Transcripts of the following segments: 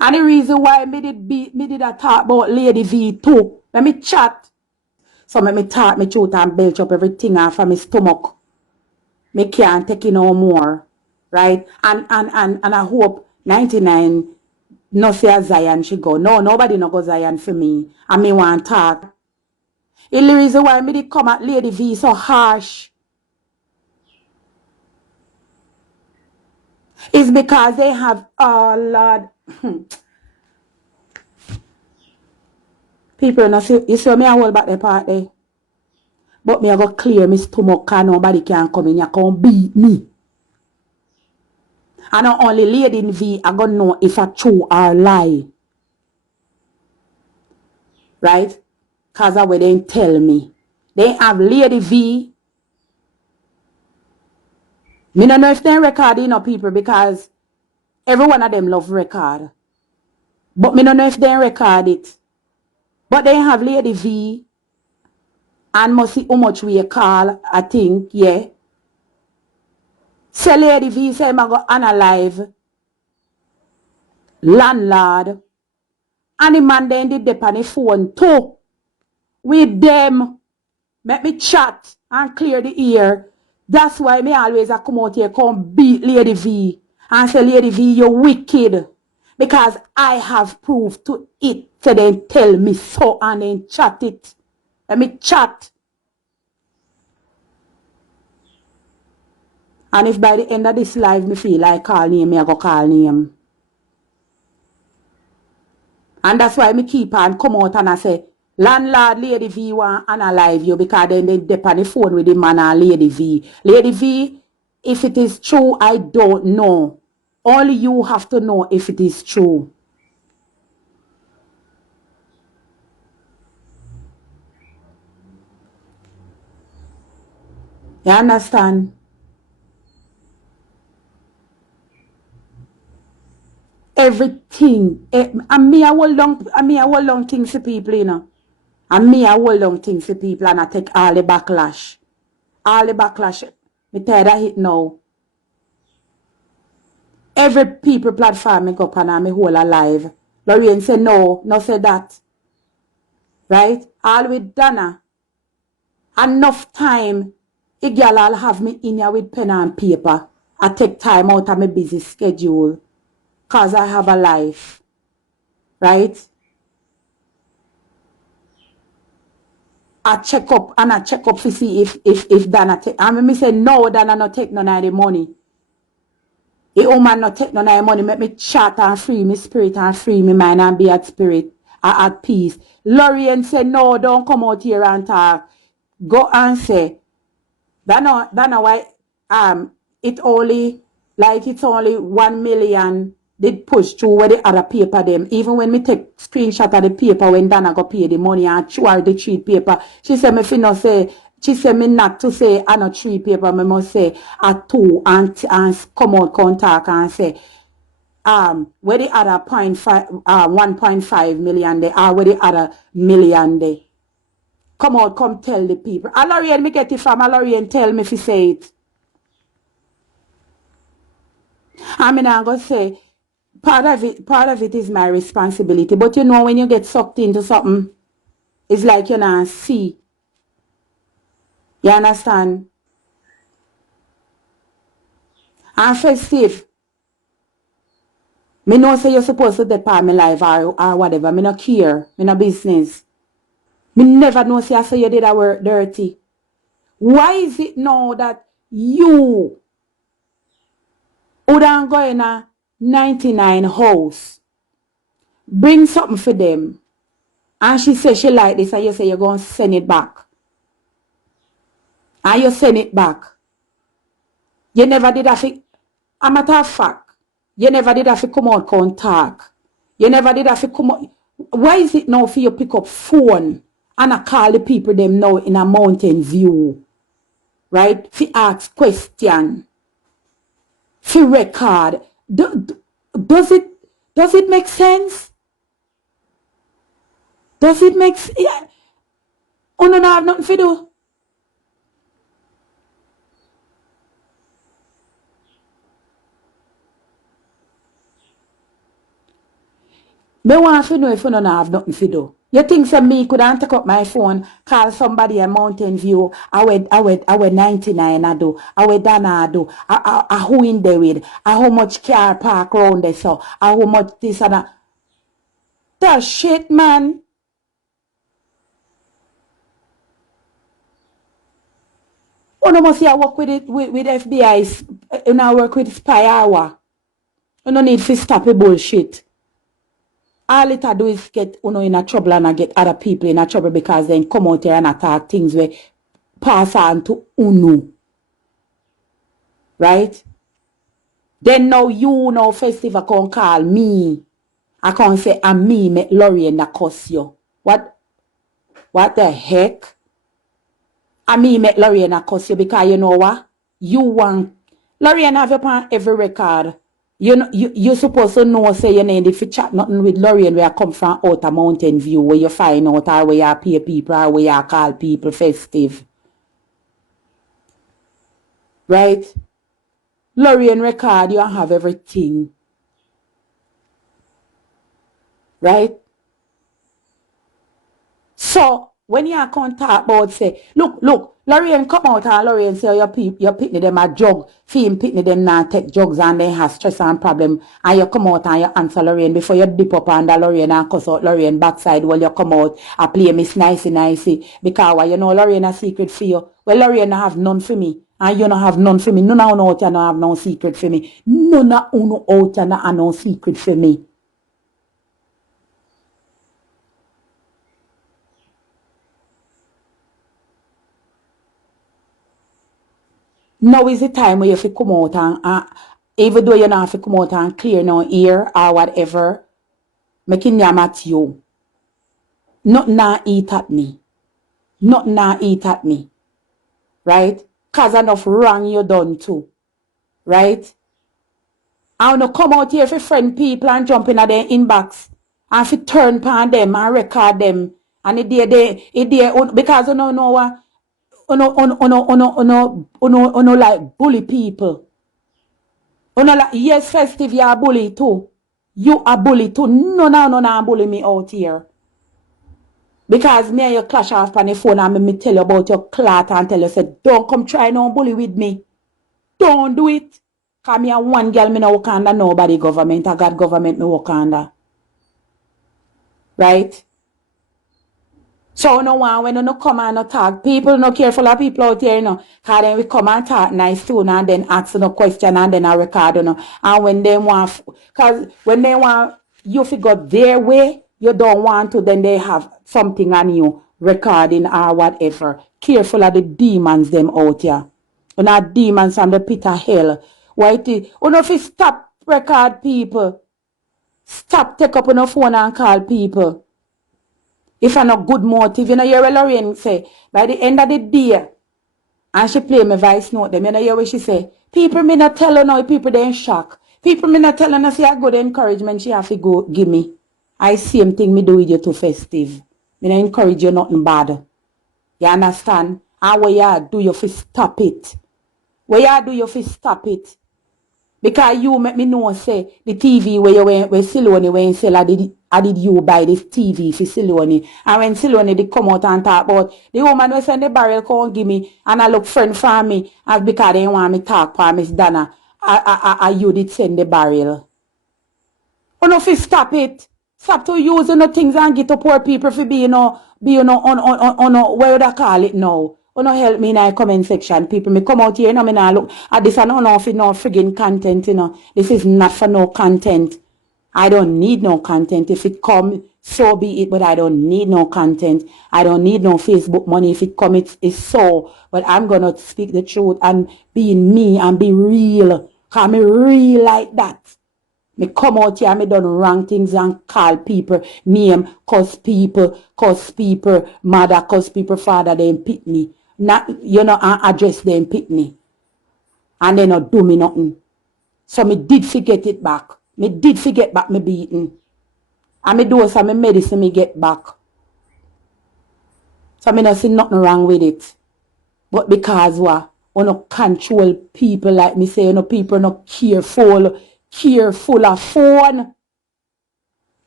And the reason why me did a talk about Lady V too. Let me chat. So let me talk me truth and belch up everything off of my stomach. Me can't take it no more. Right? And I hope 99 no say a Zion she go. No, nobody no go Zion for me. And me want talk. And the reason why me did come at Lady V so harsh is because they have, oh Lord, people no see, you see me I hold back the part there. But me I go clear my stomach and nobody can come in here come beat me. And not only Lady V I gonna know if I true or lie. Right? Cause I will then tell me. They have Lady V. Me don't know if they recording or people because every one of them love record. But me don't know if they record it. But they have Lady V and must see how much we call, I think, yeah. Say Lady V say I go analyze landlord. And the man then did the on the phone too. With them. Make me chat and clear the ear. That's why me always I come out here come beat Lady V. And say Lady V you're wicked. Because I have proof to it. So then tell me so and then chat it. Let me chat. And if by the end of this live me feel like call name, me I go call name. And that's why me keep on come out and I say, landlord Lady V want analyze you because then they dip on the phone with the man and Lady V. Lady V, if it is true, I don't know. Only you have to know if it is true. You understand? Everything. And me I hold long things for people, you know. And me I hold long things for people and I take all the backlash. All the backlash. Me tired of it now. Every people platform me go up and me whole alive. Lorraine say no, no say that. Right? All with Donna. Enough time, a girl will have me in here with pen and paper. I take time out of my busy schedule. Cause I have a life. Right? I check up to see if Donna take. And me say no, Donna not take none of the money. The woman not take none of the money. Make me chat and free me spirit and free me mind and be at spirit. At peace. Lorraine said no, don't come out here and talk. Go and say. That know why it only like it's only 1 million did push through where the other paper them. Even when me take screenshot of the paper when Donna go pay the money and chew the treat paper, she said me finna say she said me not to say I not treat paper, me must say a two and come out contact and say where the other 1.5 million they are where the other million they. Come out, come tell the people. A Lorraine, me get it from a Lorraine, tell me if you say it. I mean, I'm going to say, part of it is my responsibility. But you know, when you get sucked into something, it's like you not see. You understand? And festive, me know say you're supposed to depart my life or whatever. Me no care. Me no business. Me never know say I say you did a work dirty. Why is it now that you would go in a 99 house, bring something for them, and she say she like this, and you say you're going to send it back. And you send it back. You never did have to, a matter of fact, you never did have to come out and talk. You never did have to come out. Why is it now for you pick up phone and I call the people them now in a mountain view? Right? For ask question. For record. Does it make sense? Does it make sense? Yeah. Oh no, I have nothing to do. Me want to know if you don't have nothing to do. You think so me could take up my phone, call somebody at Mountain View, I went 99 I do, I went Donna I do, I who in there with, I how much car park around there so, I how much this and that. That shit, man. You must say I work with it with FBI, you know, work with spy hour. You don't need to stop the bullshit. All it do is get in a trouble and I get other people in a trouble because then come out here and attack things where pass on to Uno. Right? Then now you know festival can call me. I can't say I'm me make Lorraine that cuss you. What the heck? I me make Lorraine that cuss you because you know what? You want Lorraine have upon every record. You know, you're supposed to know, say, you know, if you chat nothing with Lorraine where I come from out of Mountain View, where you find out, or where you pay people, or where you call people festive. Right? Lorraine record, you have everything. Right? So, when you can talk about, say, look, Lorraine come out and Lorraine say your pitney them a jug, film pitney them now take drugs and they have stress and problem, and you come out and you answer Lorraine before you dip up under Lorraine and cuss out Lorraine backside while you come out and play Miss Nicey, because well, you know Lorraine a secret for you. Well, Lorraine have none for me, and you don't have none for me. None of you out here don't have no secret for me. None of you out here don't have no secret for me. Now is the time where you have to come out and even though you don't have to come out and clear no ear or whatever, making yam at you. Nothing na eat at me. Nothing na eat at me. Right? Cause enough wrong you done too. Right? I wanna come out here for friend people and jump in at their inbox and fi turn pan them and record them. And because you know what? You know like bully people. Yes, festive, you are bully too. You are bully too. No, bully me out here. Because me and you clash off on the phone and me tell you about your clot and tell you, say, don't come try no bully with me. Don't do it. Because me and one girl, me no work under nobody government. I got government me work under. Right? So no one when you no come and no talk. People no careful of people out here, you know. Cause then we come and talk nice too and then ask no question and then I record, you know. And when they want cause when they want you figure their way, you don't want to, then they have something on you, recording or whatever. Careful of the demons them out here. You know demons from the pit of hell. Why it is you know if you stop record people. Stop take up on the phone and call people. If I'm not good motive, you know, you're Lorraine say, by the end of the day, and she play my voice note them, you know, hear what she say, people me not tell her now, people they in shock. People me not tell her, say a good encouragement she have to go give me. I same thing me do with you too festive. Me not encourage you nothing bad. You understand? And what you do, you fi stop it. What you do, you fi stop it. Because you make me know, say, the TV where you went, where Silone went sell, I did you buy this TV for Silone. And when Silone did come out and talk about, the woman will send the barrel come give me, and I look friend for me, and because they want me talk for Miss Donna, you did send the barrel. You know, if you stop it, stop to use things and get to poor people for be, on where would I call it now? You know, help me in the comment section. People, me come out here, you know, me now look at this and no for no friggin' content, you know. This is not for no content. I don't need no content. If it come, so be it, but I don't need no content. I don't need no Facebook money. If it come, it's so. But I'm gonna speak the truth and be me and be real. Cause me real like that. Me come out here, me done wrong things and call people name, cuss people, mother, cuss people, father, they pick me. Not, you know, and address them pick me. And they not do me nothing. So me did forget it back. Me did forget back me beating. And me do some medicine me get back. So me not see nothing wrong with it. But because what? You no control people like me say, you know, people not careful of phone.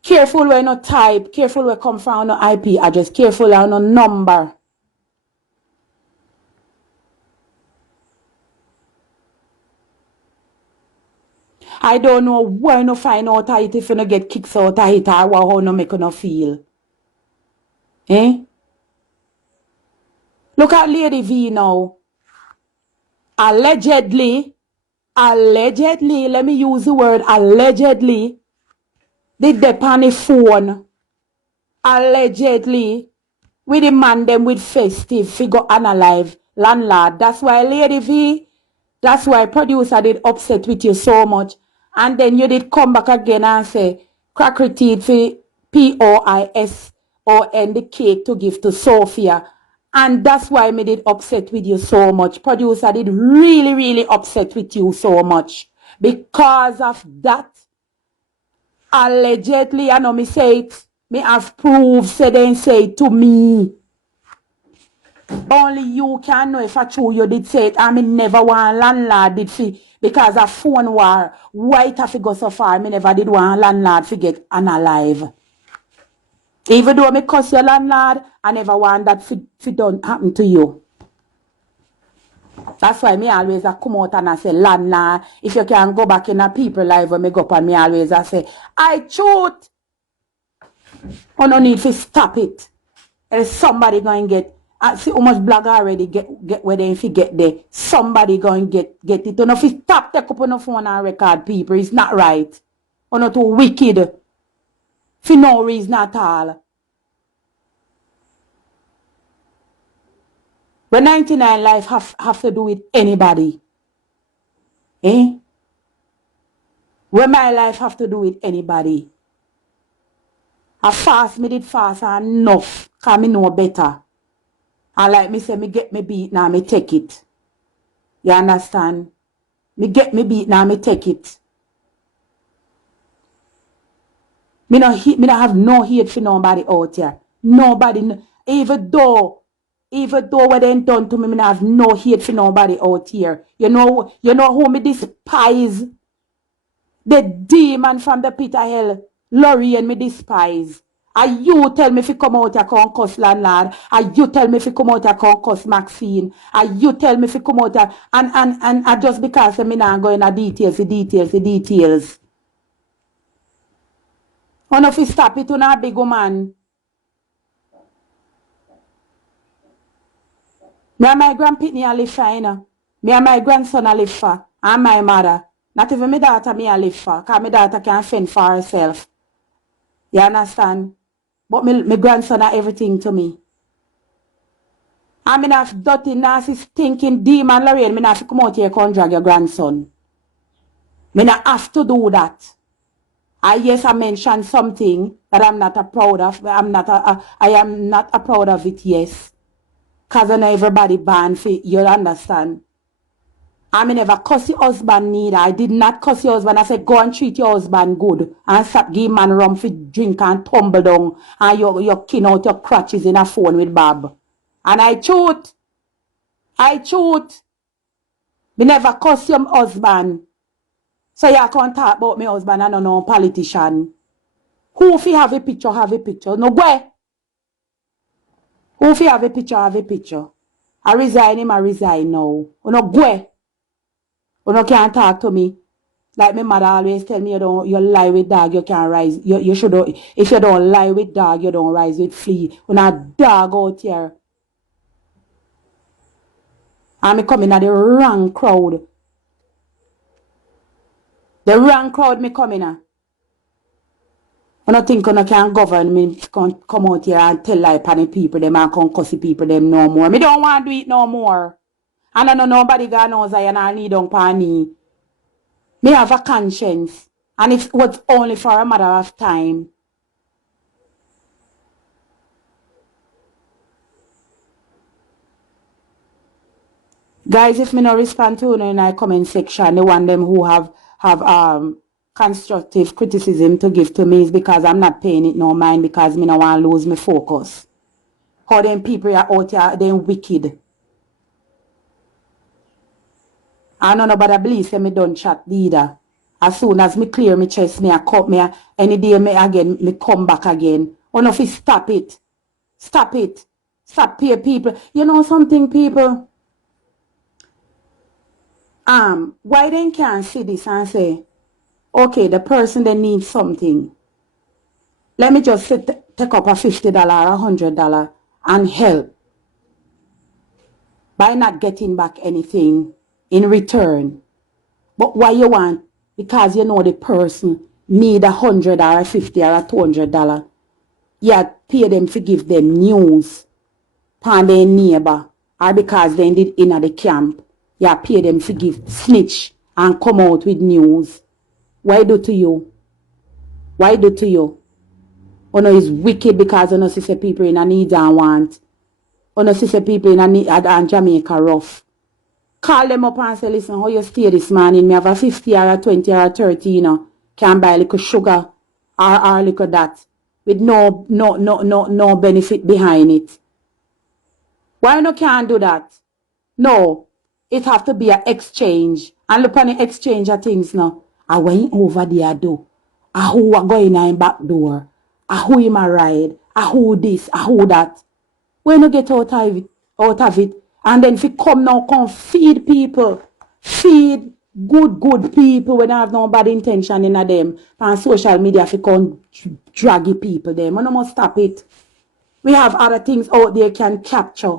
Careful when no type, careful when come from no IP address, careful on no number. I don't know where no find out it if you no get kicked out of it or how no make you no feel. Eh? Look at Lady V now. Allegedly, let me use the word allegedly, did they on the phone, allegedly, with the man them with festive figure analyze landlord. That's why Lady V, that's why producer did upset with you so much. And then you did come back again and say, cracker teeth for POISON the cake to give to Sophia. And that's why I made it upset with you so much. Producer did really, really upset with you so much. Because of that, allegedly, I know me say it, me have proof, say they say it to me. Only you can know if I true you did say it. I mean, never want landlord did see because of phone war. White have to go so far. Me never did want landlord to get unalive. Even though me cuss your landlord, I never want that to don't happen to you. That's why me always come out and I say, landlord, if you can go back in a people life when me go up and me always I say, I shoot. I don't need to stop it. There's somebody going to get, I see how much blog already get where they if you get there. Somebody going to get it. Don't know if you stop take up on the phone and record people. It's not right. Or not too wicked. For no reason at all. But 99 life have to do with anybody. Eh? Where my life have to do with anybody. I fast, me did fast enough. Because me know better. And like me say, me get me beat now, me take it. You understand? Me get me beat now, me take it. Me no have no hate for nobody out here. Nobody, even though what they done to me, me no have no hate for nobody out here. You know who me despise? The demon from the pit of hell, Lorraine, me despise. And you tell me if you come out here come cuss landlord. And you tell me if you come out here come cuss Maxine. And you tell me if you come out here and just because me not going into details. One of you stop it on a big woman. Me and my grandpitney a live for, you know. Me and my grandson a live for. And my mother. Not even my daughter me a live for. Because my daughter can fend for herself. You understand? But my grandson are everything to me. I mean, have dirty, nasty, stinking demon Lorraine. Me not have to come out here and drag your grandson. Me not have to do that. Yes, I mentioned something that I'm not proud of. I am not proud of it, yes. Because I know everybody banned for you understand. I mean, never cuss your husband neither. I did not cuss your husband. I said, go and treat your husband good. And stop give man rum for drink and tumble down. And you kin out your crutches in a phone with Bob. And I shoot. Me never cuss your husband. So you can't talk about my husband and no politician. Who if you have a picture, have a picture. No way. Who if you have a picture, have a picture. I resign him, I resign now. No go. You no can't talk to me. Like my mother always tell me you lie with dog, you can't rise. You should if you don't lie with dog, you don't rise with flea. When a dog out here. And me coming at the wrong crowd. The wrong crowd me coming at. I don't think you can govern me come out here and tell lie upon the people them and come cuss the people them no more. Me don't want to do it no more. And I know nobody gonna knows I and I need on pani. Me have a conscience. And it was only for a matter of time. Guys, if me no respond to you in the comment section, the one them who have constructive criticism to give to me is because I'm not paying it no mind because me no want to lose my focus. How them people are out here, they wicked. I don't know about believe say me don't chat either. As soon as me clear me chest, me a cut me any day me again, me come back again. Oh no, fi stop it. Stop it. Stop pay people. You know something, people? Why they can't see this and say, okay, the person they needs something. Let me just take up a $50 or $100 and help by not getting back anything in return. But why you want? Because you know the person need $100 or $50 or $200. You pay them to give them news upon their neighbor, or because they did in the camp. You pay them to give snitch and come out with news. Why do to you? Why do to you? Ono is wicked because ono see people in a need and want. Ono see people in a need and Jamaica rough. Call them up and say, listen, how you stay this morning? Me have a 50 or a 20 or a 30, you know. Can buy a little sugar or a little that. With no benefit behind it. Why no can't do that? No. It have to be an exchange. And look on the exchange of things now. I went over there do. I who are going in back door. I who him a ride. I who this. I who that. When you get out of it. And then if you come now, come feed people. Feed good people when I have no bad intention in them. On social media, if you come draggy people them. You must stop it. We have other things out there can capture.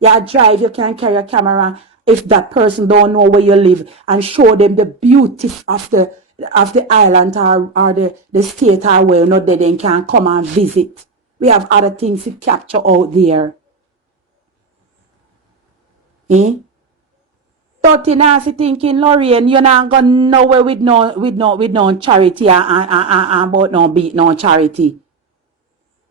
You drive, you can carry a camera if that person don't know where you live and show them the beauty of the island or the state or where not they then can come and visit. We have other things to capture out there. Dirty nasty thinking, Lorraine, you're not gonna nowhere with no charity and about no beat no charity.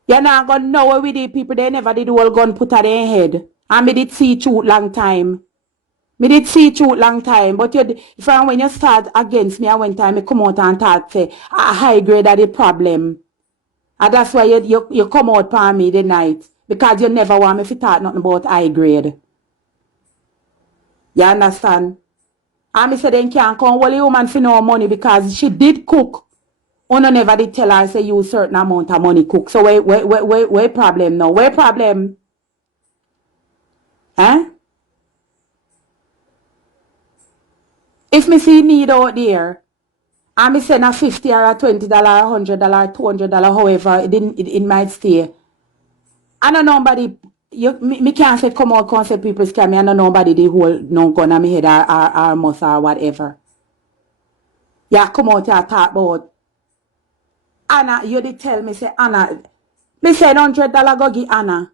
You're not gonna nowhere with the people they never did all gun put at their head. And me did see truth long time. But when you start against me, I went time, I come out and talk say, a high grade are the problem. And that's why you come out for me the night. Because you never want me to talk nothing about high grade. You understand? And me say then can't come, well, the woman for no money because she did cook. Uno never did tell her, say you certain amount of money cook. So where problem now? Where problem? Huh? If me see need out there, and me send a $50 or a $20, $100, $200, however it might stay. I know nobody, me can't say come out, concept people scam me, I know nobody they hold no gun on me head or mouth or whatever. Yeah, come out here talk about, Anna, you did tell me, say, Anna, me say $100 go give Anna.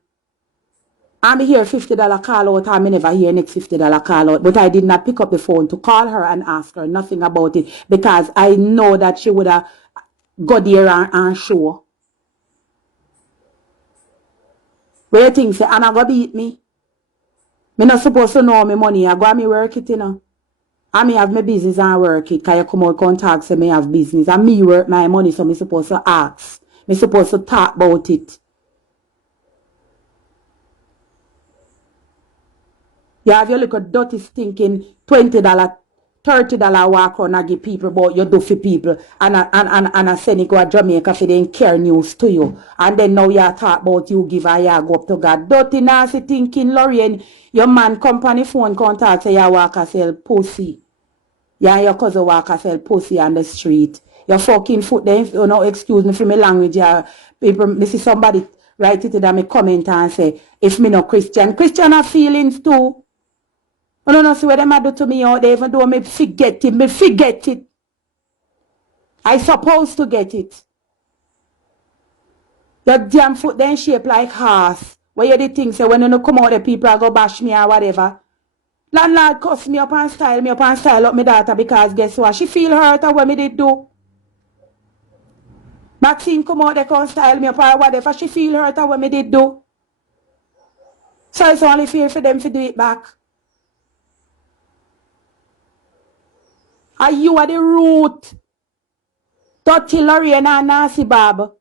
I'm here $50 call out, and I never hear next $50 call out. But I did not pick up the phone to call her and ask her nothing about it because I know that she would have got there and show. Where you think, say, Anna go beat me? Me not supposed to know my money. I go and me work it, you know. I me have my business and work it. Because you come out contact say me have business. And me work my money, so me supposed to ask. Me supposed to talk about it. You have your little dirty stinking $20, $30 walk around and give people about you do for people and I send it go to Jamaica for them care news to you. And then now you talk about you give and you go up to God. Dirty nasty thinking, Lorraine, your man company phone contact say you walk and sell pussy. You and your cousin walk and sell pussy on the street. Your fucking foot then, you know, excuse me for my language, people, me see somebody write it in my comment and say, if me no Christian have feelings too. I don't know see what them do to me out there, even though me forget it. I supposed to get it. Your damn foot then shape like horse. Where you did think say when you come out the people are go bash me or whatever. Landlord cuss me up and style up my daughter because guess what? She feel hurt at what me did do. Maxine come out there come style me up or whatever. She feel hurt at what me did do. So it's only fair for them to do it back. And you are the root. Dirty Lorraine and nasty Bob.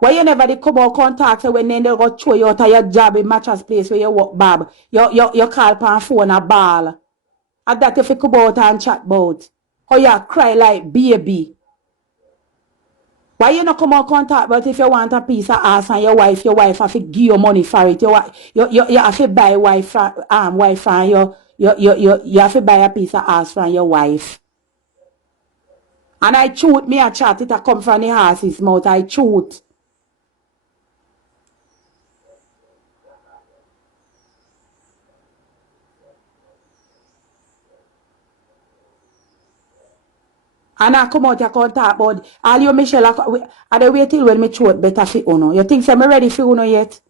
Why you never did come out contact so when then they go throw you out of your job in mattress place where you work, Bob. You call upon phone a ball. And that if you come out and chat about. How you cry like baby. Why you not come out contact but if you want a piece of ass and your wife have to give you money for it. You have to buy wife and you have to buy a piece of ass from your wife. And I shoot me a chat it a come from the horse's mouth. I shoot. And I come out, you can't talk about all you Michelle. I don't wait till when me throat better for uno. You think say me ready for uno yet?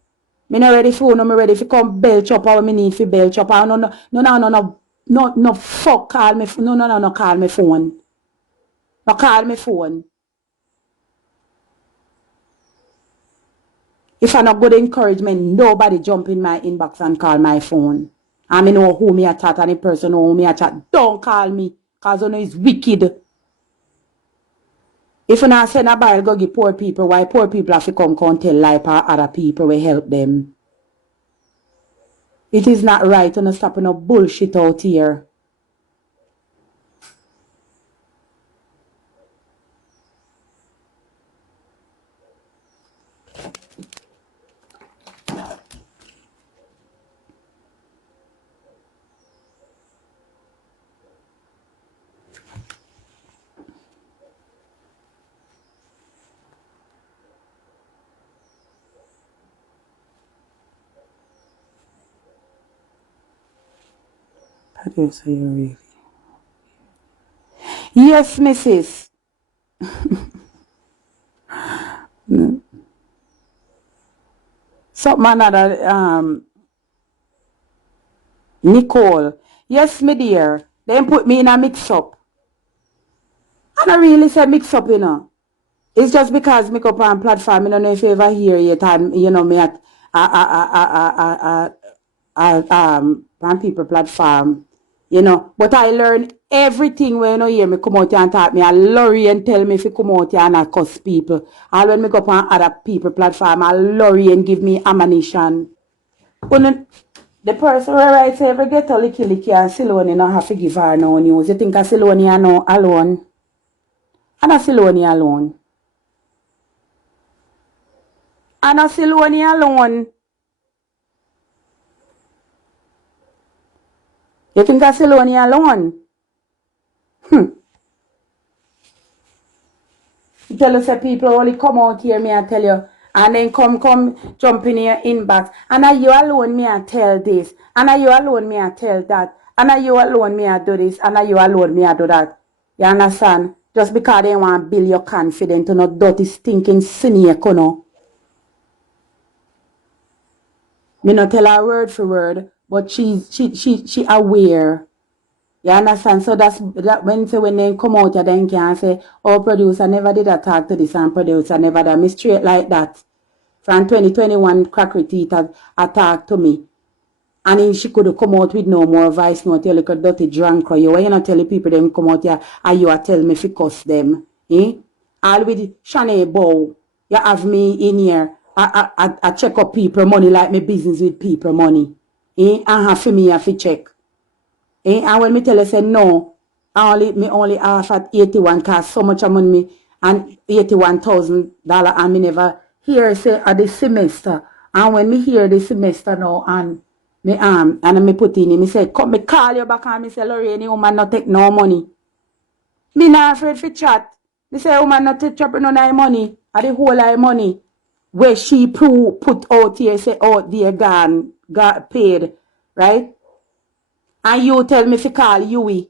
Me not ready for uno, me ready for come belch up or me need for belch up. No, fuck call me, no, call me phone. No call me phone. If I not good encouragement, nobody jump in my inbox and call my phone. I me know who me a chat and the person know who me a chat. Don't call me, cause you know it's wicked. If you not send a barrel go give poor people, why poor people have to come tell lie for other people will help them? It is not right to stop no bullshit out here. Producer, you really. Yes, Mrs. Something another Nicole. Yes, me dear. Then put me in a mix up. And I really say mix up, you know. It's just because me go on platform, I don't know if you ever hear it, and you know me at on people platform, you know. But I learn everything when you hear me come out here and talk me. I Lorraine tell me if you come out here and I cuss people. All when me go on other people platform, I Lorraine give me ammunition. When the person who writes every get a licky and Siloni not have to give her no news. You think a Siloni alone? And a Siloni alone. And a Siloni alone. You think a Siloni alone? You tell us that people only come out here, me I tell you, and then come jump in your inbox. And are you alone, me I tell this. And are you alone, me I tell that. And are you alone, me I do this. And are you alone, me I do that. You understand? Just because they want to build your confidence to not dirty, stinking, cynic, you know. Me not tell her word for word, but she aware. You understand? So that's that when they come out, you then can say, oh, producer never did attack to this and producer never done me straight like that. From 2021, Crackery Teeth attacked to me. And then she could come out with no more voice note. You look at dirty drunk or you. Why you not tell the people them come out here and you are tell me if you cuss them? Eh? All with Shanae Bow. You have me in here. I check up people money like my business with people money. Eh? And have for me have to check. Eh? And when me tell her say no, me only half at 81 cause so much money me and $81,000 and me never hear say at the semester. And when me hear the semester now and me put in me say come me call you back and me say Lorraine you woman not take no money. Me not afraid for chat. Me say woman not take trouble no money. At the whole of money where she put out here say out there got paid, right? And you tell me to call Yui.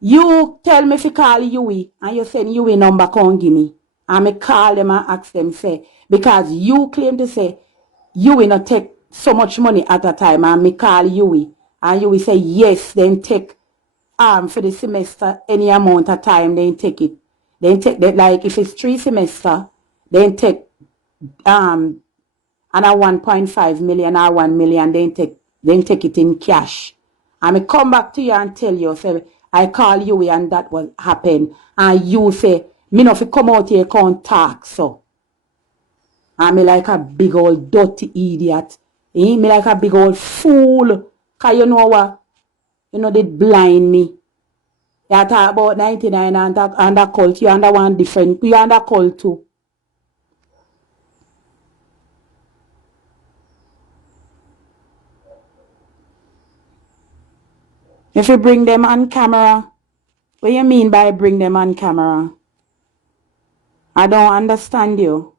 You tell me to call Yui. And you send Yui number come give me. And me call them and ask them say. Because you claim to say Yui not take so much money at a time. And me call Yui. And Yui say yes. Then take for the semester any amount of time. Then take it. Then take that like if it's 3 semester. Then take and a 1.5 million or 1 million. Then take it in cash. And I come back to you and tell you, say, I call you and that will happen. And you say, me not fi come out here can't talk so. And me like a big old dirty idiot. Me like a big old fool. Cause you know what? You know they blind me. You talk about 99 and the cult. You under one different. You under cult too. If you bring them on camera, what do you mean by bring them on camera? I don't understand you.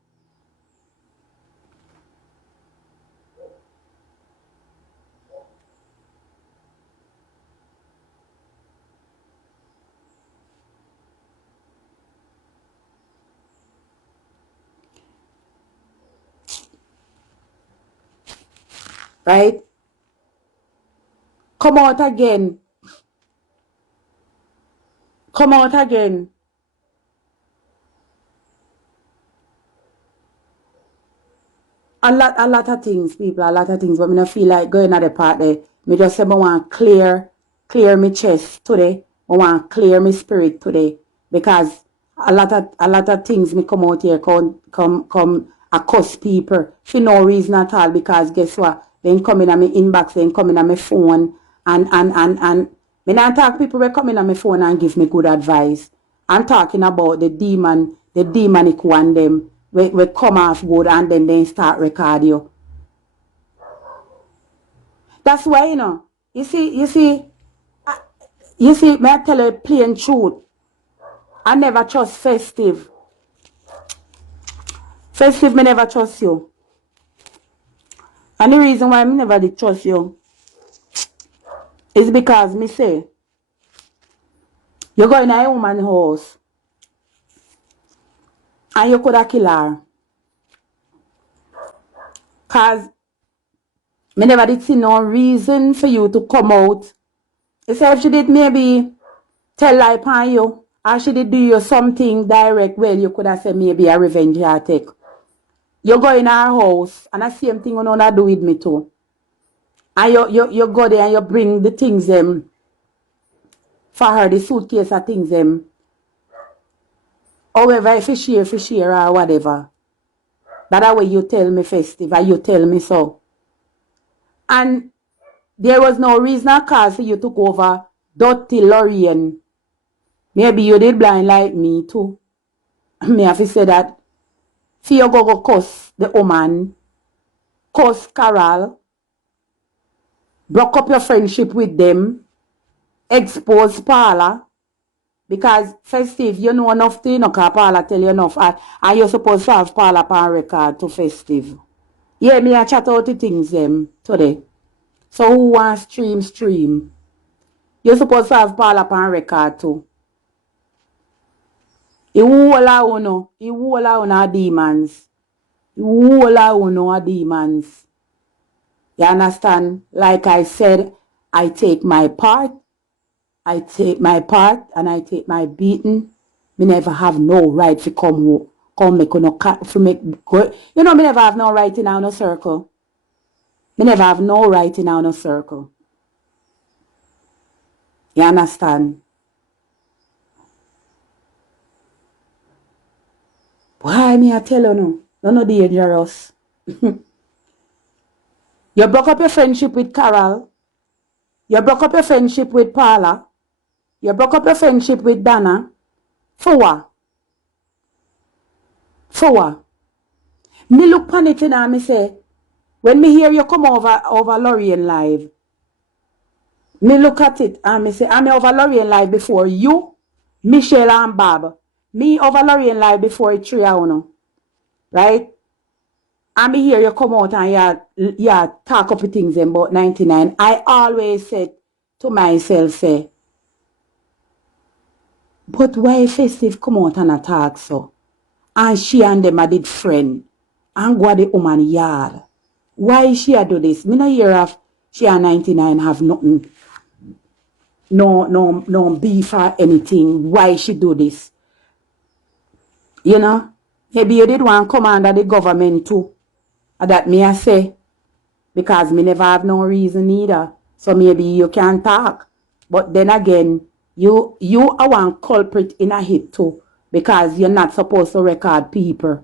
Right? Come out again. Come out again. A lot of things, people, a lot of things, but I don't feel like going at the part there. Me just say I want clear my chest today. I want clear my spirit today. Because a lot of things me come out here come accost people for no reason at all. Because guess what? They come in on my inbox, they come in on my phone and me not talk people will come in on my phone and give me good advice. I'm talking about the demonic one them. We come off good and then they start record you. That's why, you see, may I tell you plain truth? I never trust Festive. Festive, me never trust you. And the reason why I never did trust you is because me say, you go in a woman's house and you could have killed her. Because me never did see no reason for you to come out. You say if she did maybe tell lie upon you, or she did do you something direct, well, you could have said maybe a revenge attack. You go in our house, and the same thing you know do with me too. And you go there and you bring the things for her, the suitcase of things however, if you share or whatever. That's way you tell me Festive, or you tell me so. And there was no reason or cause for you to go over dirty Lorraine. Maybe you did blind like me too. Me have to say that. For you go cuss the woman, cuss Carol, broke up your friendship with them, expose Paula, because Festive, you know enough to, because Paula tell you enough, and you're supposed to have Paula on record to Festive. Yeah, me I chat out the things today. So who wants stream? You're supposed to have Paula on record too. You whole are demons. You whole are demons. You understand? Like I said, I take my part and I take my beating. Me never have no right to come make no for make go. You know, me never have no right in our circle. Me never have no right in our circle. You understand? Why me I tell you no? No dangerous. You broke up your friendship with Carol. You broke up your friendship with Paula. You broke up your friendship with Donna. For what? For what? Me look on it and me say, when me hear you come over Lorraine live, me look at it and me say, I'm over Lorraine live before you, Michelle and Bob. Me over Lorraine live before 3 hours, right? And me hear you come out and you talk up things about 99. I always said to myself, say, but why Festive come out and attack so? And she and them a did friend. And go the woman yard. Why she a do this? Me no hear of she and 99 have nothing. No beef or anything. Why she do this? You know? Maybe you did want to come under the government too. That me I say. Because me never have no reason either. So maybe you can talk. But then again, you are one culprit in a hit too. Because you're not supposed to record people.